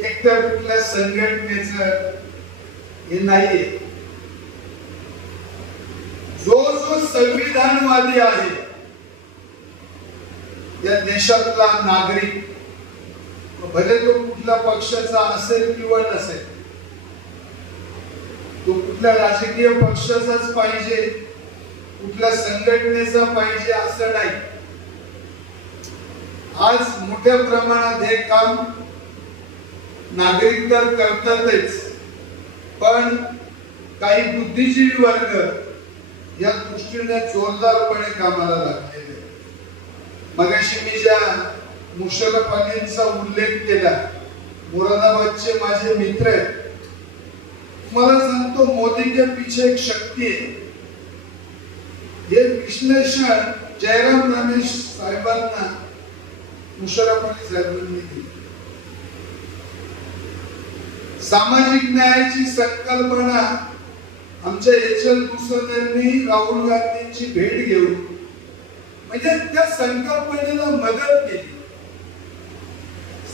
एकतर कुठल्या संघटनेचं हे नाहीये. जो संविधानवादी आहे या देशातला नागरिक, भले तो कुठल्या पक्षाचा असेल किंवा नसेल, तो कुठल्या राजकीय पक्षाचाच पाहिजे, कुठल्या संघटनेचा पाहिजे असं नाही. आज मोठ्या प्रमाणात हे काम नागरिक तर करतातच, पण काही बुद्धिजीवी वर्ग या दृष्टीने जोरदारपणे कामाला लागलेले. मगाशी मी ज्या मुशर्रफ अलींचा उल्लेख केला, मुरादाबादचे माझे मित्र आहेत, मला सांगतो मोदी के पीछे एक शक्ती आहे. हे विश्लेषण जयराम रमेश साहेबांना मुशर्रफ अली साहेबांनी दिले. सामाजिक न्यायाची संकल्पना आमच्या HL भूषण यांनी राहुल गांधींची भेट घेऊन म्हणजे त्या संकल्पनेला मदत केली.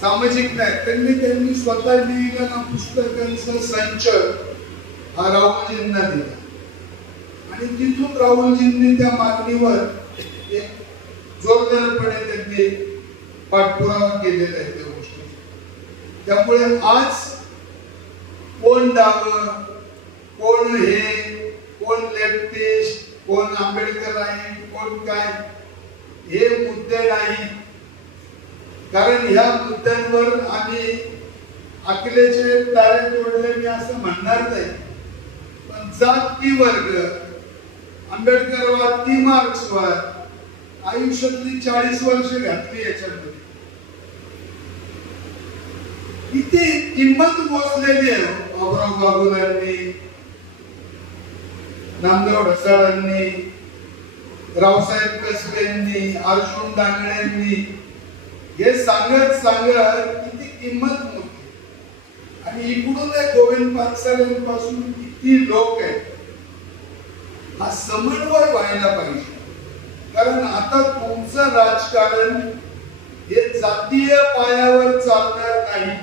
सामाजिक न्याय त्यांनी स्वतः लिहिलेला पुस्तकांचा संच हा राहुलजींना दिला आणि तिथून राहुलजींनी त्या मागणीवर एक जोरदारपणे त्यांनी पाठपुरावा केलेला आहे त्या गोष्टी. त्यामुळे आज कोण डावं, कोण हे, कोण लेफ्टिस्ट, कोण आंबेडकर आहे, कोण काय, हे मुद्दे नाही. कारण ह्या मुद्द्यांवर आम्ही अकलेचे तारे तोडले मी असं म्हणणार नाही. पण जात की वर्ग, आंबेडकरवाद की मार्क्सवाद आयुष्यातली 40 वर्ष घातली याच्यामध्ये. इथे किंमत मोजलेली आहे. बाबुराव बागुलांनी, नामदेव ढसाळांनी, रावसाहेब कसबेंनी, अर्जुन डांगळ्यांनी हे सांगत किती किंमत मोठी. आणि इकडून गोविंद पानसरेंपासून किती लोक आहेत. हा समन्वय व्हायला पाहिजे. कारण आता तुमचं राजकारण हे जातीय पायावर चालणार नाही.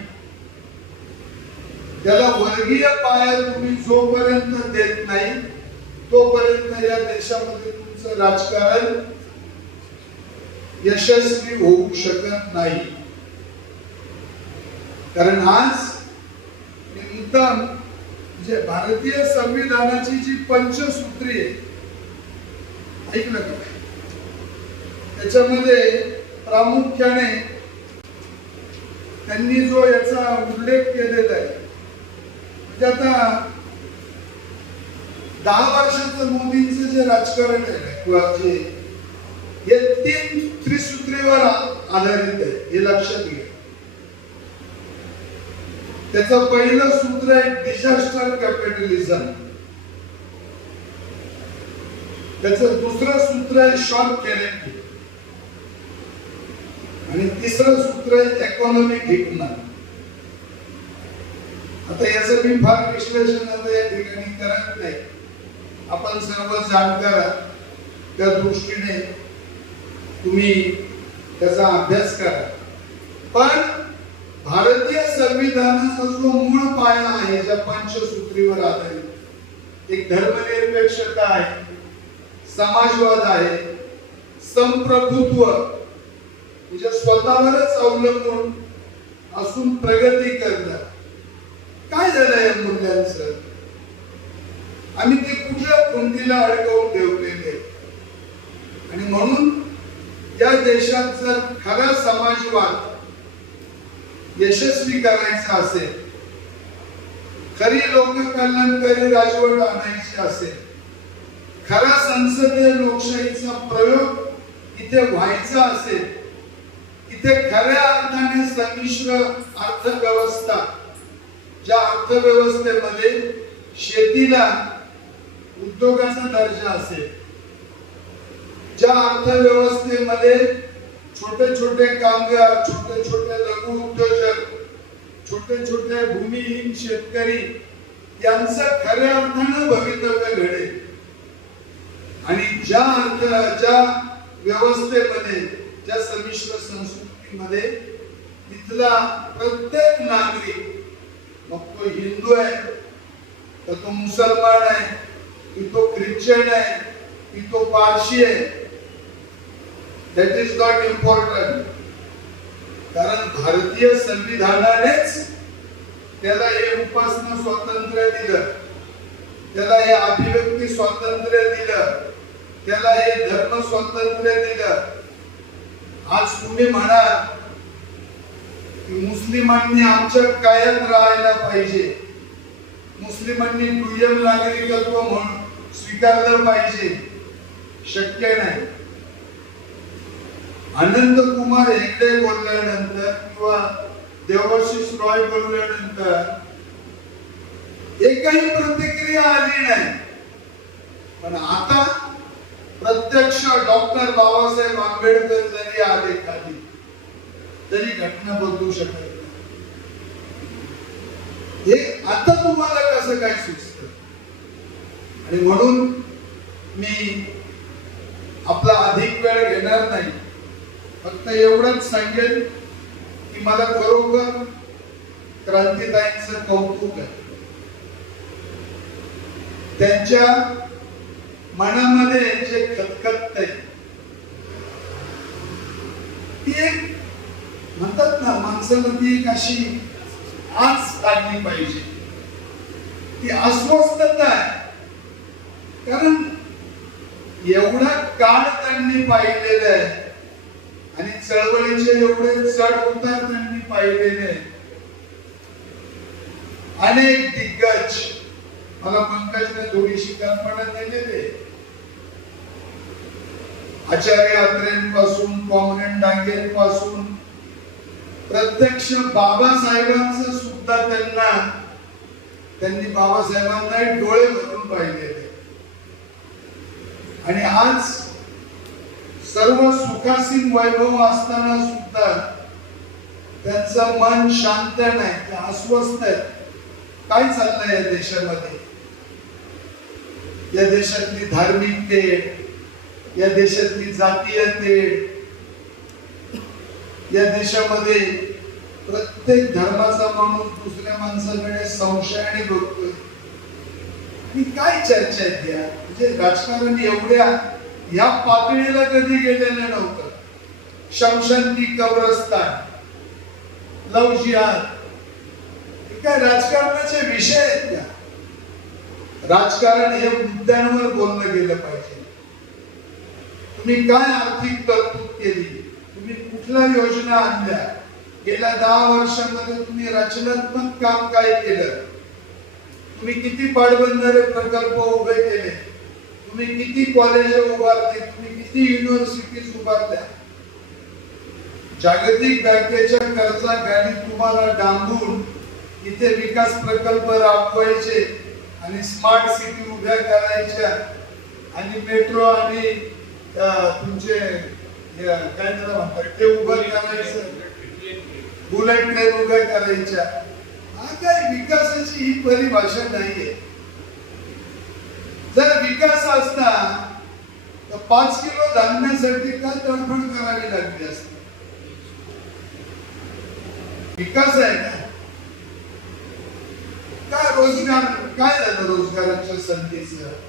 त्याला वर्गीय पाया तुम्ही जोपर्यंत देत नाही तोपर्यंत या देशामध्ये तुमचं राजकारण यशस्वी होऊ शकत नाही. कारण आज मुद्दाम जे भारतीय संविधानाची जी पंचसूत्री आहे ऐकलं का? त्याच्यामध्ये प्रामुख्याने त्यांनी जो याचा उल्लेख केलेला आहे, म्हणजे आता 10 वर्षाचं मोदींचं जे राजकारण आहे किंवा जे हे 3 त्रिसूत्रीवर आधारित आहे, हे लक्षात घ्या. त्याचं पहिलं सूत्र आहे डिझास्टर कॅपिटलिझम, त्याचं दुसरं सूत्र आहे शॉक गॅरंटी आणि तिसरं सूत्र आहे इकॉनॉमिक हिटमॅन. आता याचं मी फार विश्लेषण आता या ठिकाणी करत नाही, आपण सर्व जाणकार आहात, त्या दृष्टीने तुम्ही त्याचा अभ्यास करा. पण भारतीय संविधानाचा जो मूळ पाया आहे, ज्या पंचसूत्रीवर आधारित, एक धर्मनिरपेक्षता आहे, समाजवाद आहे, संप्रभुत्व म्हणजे स्वतःवरच अवलंबून असून प्रगती करणं. काय झालं या मूल्यांचं? आम्ही ते कुठल्या खुंटीला अडकवून ठेवलेले. आणि म्हणून या देशात जर खरा समाजवाद यशस्वी करायचा असेल, खरी लोककल्याणकारी राजवट आणायची असेल, खरा संसदीय लोकशाहीचा प्रयोग इथे व्हायचा असेल, इथे खऱ्या अर्थाने संमिश्र अर्थव्यवस्था, ज्या अर्थव्यवस्थेमध्ये शेतीला उद्योगाचा दर्जा असेल, ज्या अर्थव्यवस्थेमध्ये छोटे छोटे कामगार, छोटे छोटे लघु उद्योजक, छोटे छोटे भूमिहीन शेतकरी यांचं खऱ्या अर्थानं भवितव्य घडेल आणि ज्या व्यवस्थेमध्ये, ज्या संमिश्र संस्कृतीमध्ये इथला प्रत्येक नागरिक, मग तो हिंदू आहे तर तो मुसलमान आहे, की तो ख्रिश्चन आहे, की तो पारशी आहे, दॅट इज नॉट इम्पॉर्टंट. कारण भारतीय संविधानानेच त्याला हे उपासना स्वातंत्र्य दिलं, त्याला हे अभिव्यक्ती स्वातंत्र्य दिलं, त्याला हे धर्म स्वातंत्र्य दिलं. आज तुम्ही म्हणाल की मुस्लिमांनी आमच्या कायम राहायला पाहिजे, मुस्लिमांनी दुय्यम नागरिकत्व म्हणून स्वीकारलं पाहिजे. शक्य नाही. अनंत कुमार हेगडे बोलल्यानंतर किंवा देवाशिष रॉय बोलल्यानंतर एकही प्रतिक्रिया आली नाही. पण आता प्रत्यक्ष डॉक्टर बाबासाहेब आंबेडकर जरी आले खाली तरी घटना बदलू शकत नाही. हे आता तुम्हाला कसं काय सुचतं? आणि म्हणून मी आपला अधिक वेळ घेणार नाही, फक्त एवढंच सांगेन की मला खरोखर क्रांतिताईंचं कौतुक आहे. त्यांच्या मनामध्ये जे खतखत आहे ती एक म्हणतात ना, माणसाला ती एक अशी आस लागली पाहिजे, ती अस्वस्थता आहे. कारण एवढा काळ त्यांनी पाहिलेला आहे आणि चळवळीचे एवढे चढ उतार त्यांनी पाहिलेले. अनेक दिग्गज, मला पंकजने थोडीशी कल्पना दिलेली, आचार्य अत्रेंपासून कॉम्रेड डांगेंपासून प्रत्यक्ष बाबासाहेबांचं सुद्धा त्यांनी बाबासाहेबांना डोळे भरून पाहिलेले. आणि आज सर्व सुखासीन वैभव असताना सुद्धा त्यांचं मन शांत नाही, ते अस्वस्थ आहे. काय चाललंय या देशामध्ये? या देशातली धार्मिक तेढ, या देशातली जातीय तेढ, या देशामध्ये प्रत्येक धर्माचा माणूस दुसऱ्या माणसाकडे संशयाने बघतोय. आणि काय चर्चा आहेत या? म्हणजे राजकारण एवढ्या या पातळीला कधी गेलेलं नव्हतं. शमशान की कब्रस्तान, लव जिहाद, काय राजकारणाचे विषय आहेत त्या? राजकारण हे मुद्द्यांवर बोललं गेलं पाहिजे. तुम्ही काय आर्थिक तरतूद केली, तुम्ही कुठल्या योजना आणल्या, गेल्या 10 वर्षामध्ये तुम्ही रचनात्मक काम काय केलं, तुम्ही किती पाटबंधारे प्रकल्प उभे केले, तुम्ही किती कॉलेज उभारली, तुम्ही किती युनिव्हर्सिटीज उभारल्या, जागतिक बँकेच्या कर्जाखाली तुम्हाला डांबून इथे विकास प्रकल्प राबवायचे आणि स्मार्ट सिटी उभ्या करायच्या आणि मेट्रो आणि तुमचे काय त्याला म्हणतात ते उभं करायचं, बुलेट ट्रेन उभ्या करायच्या. हा काय विकासाची ही परिभाषा नाहीये. जर विकास असता तर 5 किलो धान्यासाठी का तडफड करावी लागली असती. विकास आहे ना. काय रोजगार, काय झालं रोजगाराच्या संधीचं,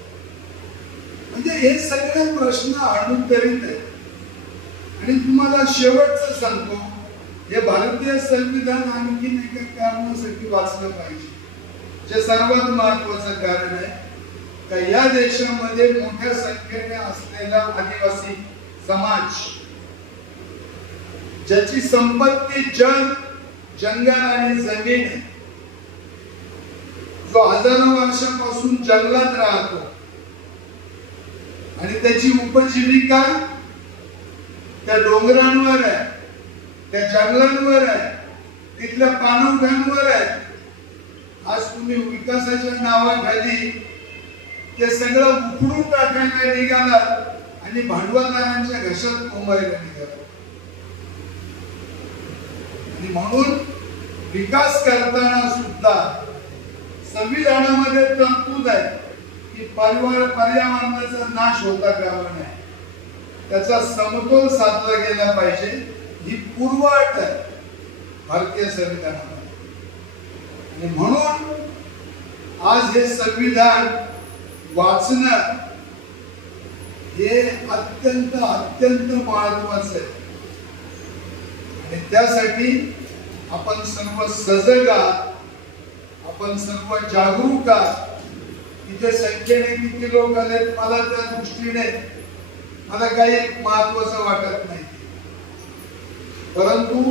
म्हणजे हे सगळे प्रश्न अनुत्तरित आहेत. आणि तुम्हाला शेवटचं सांगतो, हे भारतीय संविधान आणखीन एका कारणासाठी वाचलं पाहिजे, जे सर्वात महत्वाचं कारण आहे का या देशामध्ये मोठ्या संख्येने असलेला आदिवासी समाज, ज्याची संपत्ती जंगल आणि जमीन आहे, जो हजारो वर्षापासून जंगलात राहतो आणि त्याची उपजीविका त्या डोंगरांवर आहे, त्या जंगलांवर आहे, तिथल्या पाणवठ्यांवर आहे. आज तुम्ही विकासाच्या नावाखाली ते सगळं उखडून टाकायला निघालात आणि भांडवलदारांच्या घशात कोंबायला निघालात. आणि म्हणून विकास करताना सुद्धा संविधानामध्ये तरतूद आहे की पर्यावरणाचा नाश होता कामा नये, त्याचा समतोल साधला गेला पाहिजे. ही पूर्वअट आहे भारतीय संविधानामध्ये. आणि म्हणून आज हे संविधान वाचणं हे अत्यंत महत्वाचं आहे. आणि त्यासाठी आपण सर्व सजग आहात, आपण सर्व जागरूक आहात. इथे संख्येने किती लोक आलेत मला त्या दृष्टीने मला काही महत्वाचं वाटत नाही. परंतु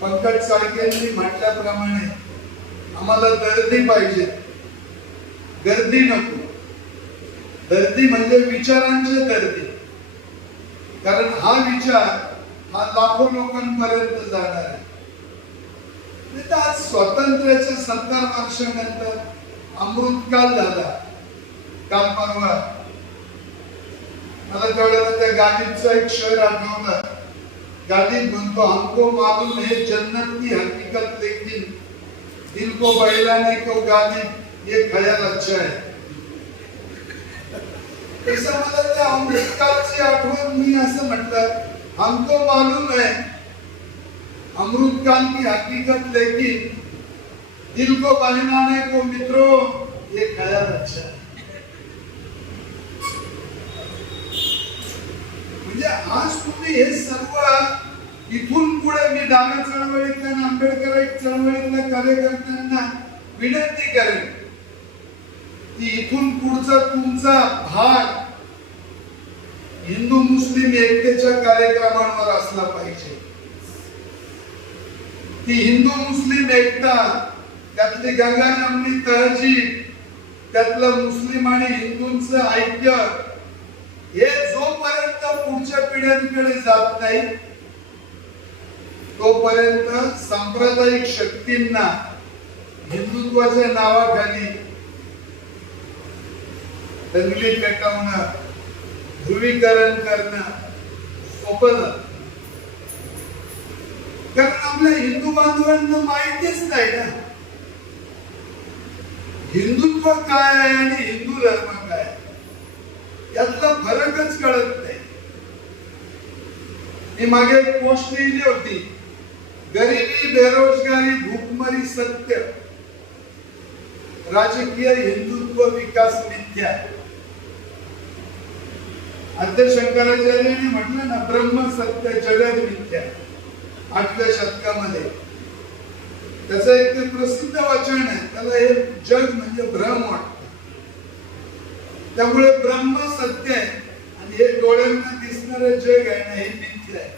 पंकज चाळकेंनी म्हटल्याप्रमाणे आम्हाला दर्दी पाहिजे, गर्दी नको. दर्दी म्हणजे विचारांचे दर्दी, कारण हा विचार हा लाखो लोकांपर्यंत जाणार आहे. आज स्वातंत्र्याच्या 70 वर्षानंतर अमृतकाल झाला. काल परवा मला तेवढ्याला त्या गालिबचा एक शेर आठवला. गालिब म्हणतो, हमको मालूम है जन्नत की हकीकत, लेकिन दिल को बहलाने को गालिब ये ख्याल अच्छा है. तसं मला त्या अमृतकालची आठवण, मी असं म्हटलं, हमको मालूम है अमृतकाल की हकीकत, लेकिन दिल को बहलाने को मित्रों ये ख्याल अच्छा है. म्हणजे आज तुम्ही हे सर्व इथून पुढे मी डाव्या चळवळीतल्या आंबेडकर चळवळीतल्या कार्यकर्त्यांना विनंती करेन की इथून पुढचा तुमचा भार हिंदू मुस्लिम एकतेच्या कार्यक्रमांवर असला पाहिजे. ती हिंदू मुस्लिम एकता, त्यातली गंगा जमनी तहजीब, त्यातलं मुस्लिम आणि हिंदूंचं ऐक्य, हे जोपर्यंत पुढच्या पिढ्यांकडे जात नाही तोपर्यंत सांप्रदायिक शक्तींना हिंदुत्वाच्या नावाखाली दंगली पेटवणं, ध्रुवीकरण करणं सोपं जातं. कारण आपल्या हिंदू बांधवांना माहितीच नाही ना हिंदुत्व काय आहे आणि हिंदू धर्म काय आहे, यातला फरकच कळत नाही. मी मागे एक पोस्ट लिहिली होती, गरिबी, बेरोजगारी, भूकमरी सत्य, राजकीय हिंदुत्व विकास मिथ्या. आद्य शंकराचार्यांनी म्हटलं ना, ब्रह्म सत्य जगत मिथ्या, 8व्या शतकामध्ये. त्याचं एक ते प्रसिद्ध वचन आहे, त्याला हे जग म्हणजे भ्रम वाटतं. त्यामुळे ब्रह्म सत्य आहे आणि हे डोळ्यांना दिसणारं जग आहे ना हे मिथ्या आहे.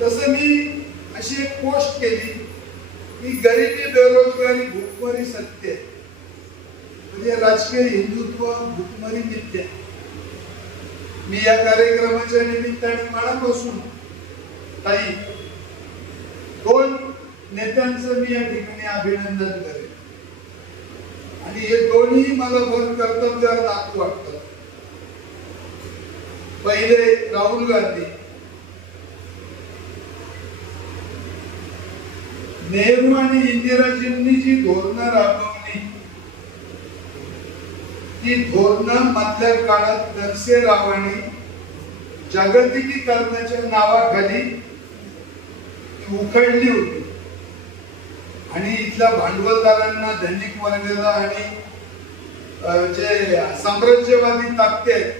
तसं मी अशी एक पोस्ट केली की गरिबी, बेरोजगारी, भूकमारी सत्य आहे. म्हणजे राजकीय हिंदुत्व, भूकमारी मिथ्या आहे. मी या कार्यक्रमाच्या निमित्ताने मनापासून ताई दोन नेत्यांचं मी या ठिकाणी अभिनंदन करेन आणि हे दोन्ही मला भर कर्तव्यावर दाखवू वाटतं. पहिले राहुल गांधी. नेहरू आणि इंदिराजींनी जी धोरणं राबवली ती धोरणं मधल्या काळात नरसेरावांनी जागतिकीकरणाच्या नावाखाली उखडली होती आणि इथल्या भांडवलदारांना, धनिक वर्गाला आणि जे साम्राज्यवादी ताकद आहेत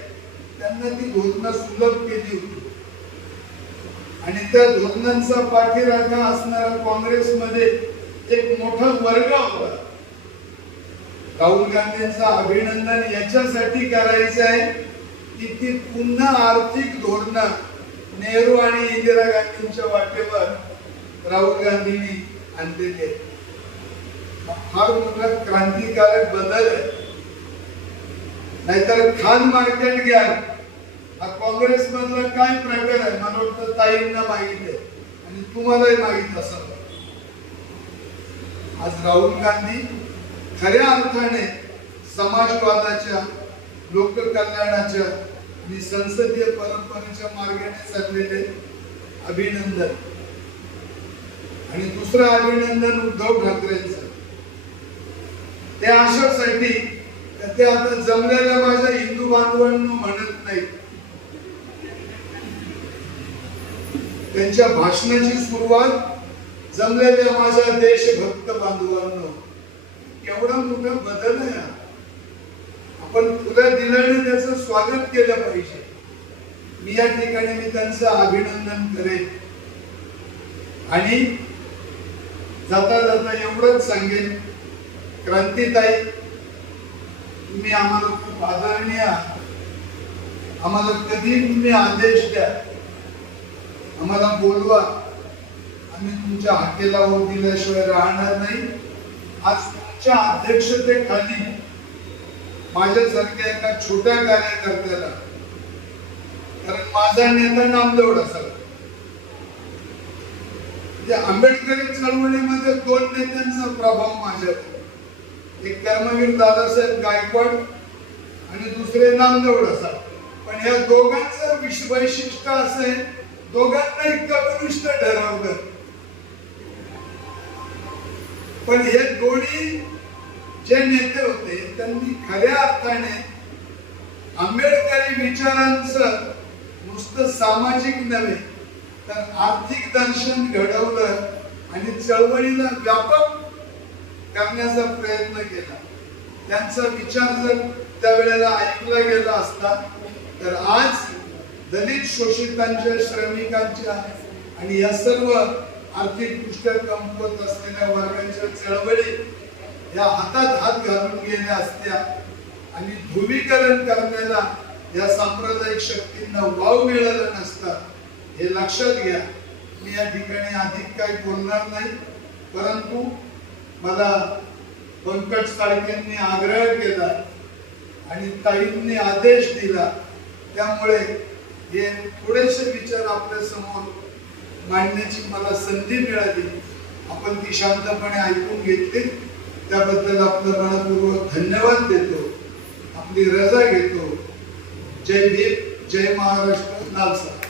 त्यांना ती धोरणं सुलभ केली होती. आणि त्या धोरणांचा पाठीराखा असणारा काँग्रेसमध्ये एक मोठा वर्ग होता. राहुल गांधींचं अभिनंदन याच्यासाठी करायचं आहे की ती पुन्हा आर्थिक धोरणं नेहरू आणि इंदिरा गांधींच्या वाटेवर राहुल गांधींनी आणलेली आहे. फार मोठा क्रांतिकारक बदल आहे. नाहीतर खान मार्केट घ्या, हा काँग्रेस मधला काय प्रकार आहे मला वाटतं ताईंना माहित आहे आणि तुम्हालाही माहित असावं. आज राहुल गांधी खऱ्या अर्थाने समाजवादाच्या, लोककल्याणाच्या आणि संसदीय परंपरेच्या मार्गाने चाललेले. अभिनंदन. आणि दुसरं अभिनंदन उद्धव ठाकरेंचं. ते अशासाठी ते आता जमलेल्या माझ्या हिंदू बांधवांना म्हणत नाहीत. त्यांच्या भाषणाची सुरुवात जमलेल्या माझ्या देशभक्त बांधवांना. एवढा मोठा बदल आहे. आपण खुल्या दिलाने त्याचं स्वागत केलं पाहिजे. मी या ठिकाणी मी त्यांचं अभिनंदन करेन आणि जाता जाता एवढंच सांगेन, क्रांतीताई तुम्ही आम्हाला खूप आदरणीय आहात. आम्हाला कधी तुम्ही आदेश द्या, आम्हाला बोलवा, आम्ही तुमच्या हाकेला होत दिल्याशिवाय राहणार नाही. आज तुमच्या अध्यक्षतेखाली माझ्यासारख्या एका छोट्या कार्यकर्त्याला, कारण माझा नेता नामदेव असावा, आंबेडकरी चळवळीमध्ये दोन नेत्यांचा प्रभाव माझ्यावर. एक कर्मवीर दादासाहेब गायकवाड आणि दुसरे नामदेव असावे. पण या दोघांचं वैशिष्ट्य असं आहे, दोघांनाही कम्युनिस्ट ठरवलं. पण हे दोन्ही जे नेते होते त्यांनी खऱ्या अर्थाने आंबेडकरी विचारांचं नुसतं सामाजिक नव्हे तर आर्थिक दर्शन घडवलं आणि चळवळीला व्यापक करण्याचा प्रयत्न केला. त्यांचा विचार जर त्यावेळेला ऐकला गेला असता तर आज दलित, शोषितांच्या, श्रमिकांच्या आणि या सर्व आर्थिकदृष्ट्या कमकुवत असलेल्या वर्गांच्या चळवळी या हातात हात घालून गेल्या असत्या आणि ध्रुवीकरण करण्याला या सांप्रदायिक शक्तींना वाव मिळाला नसता. हे लक्षात घ्या. मी या ठिकाणी अधिक काही बोलणार नाही, परंतु मला पंकज साळकेंनी आग्रह केला आणि ताईंनी आदेश दिला, त्यामुळे हे थोडेसे विचार आपल्या समोर मांडण्याची मला संधी मिळाली. आपण ती शांतपणे ऐकून घेतली, त्याबद्दल आपलं मनपूर्वक धन्यवाद देतो. आपली रजा घेतो. जय भीम, जय महाराष्ट्र. लाल साहेब.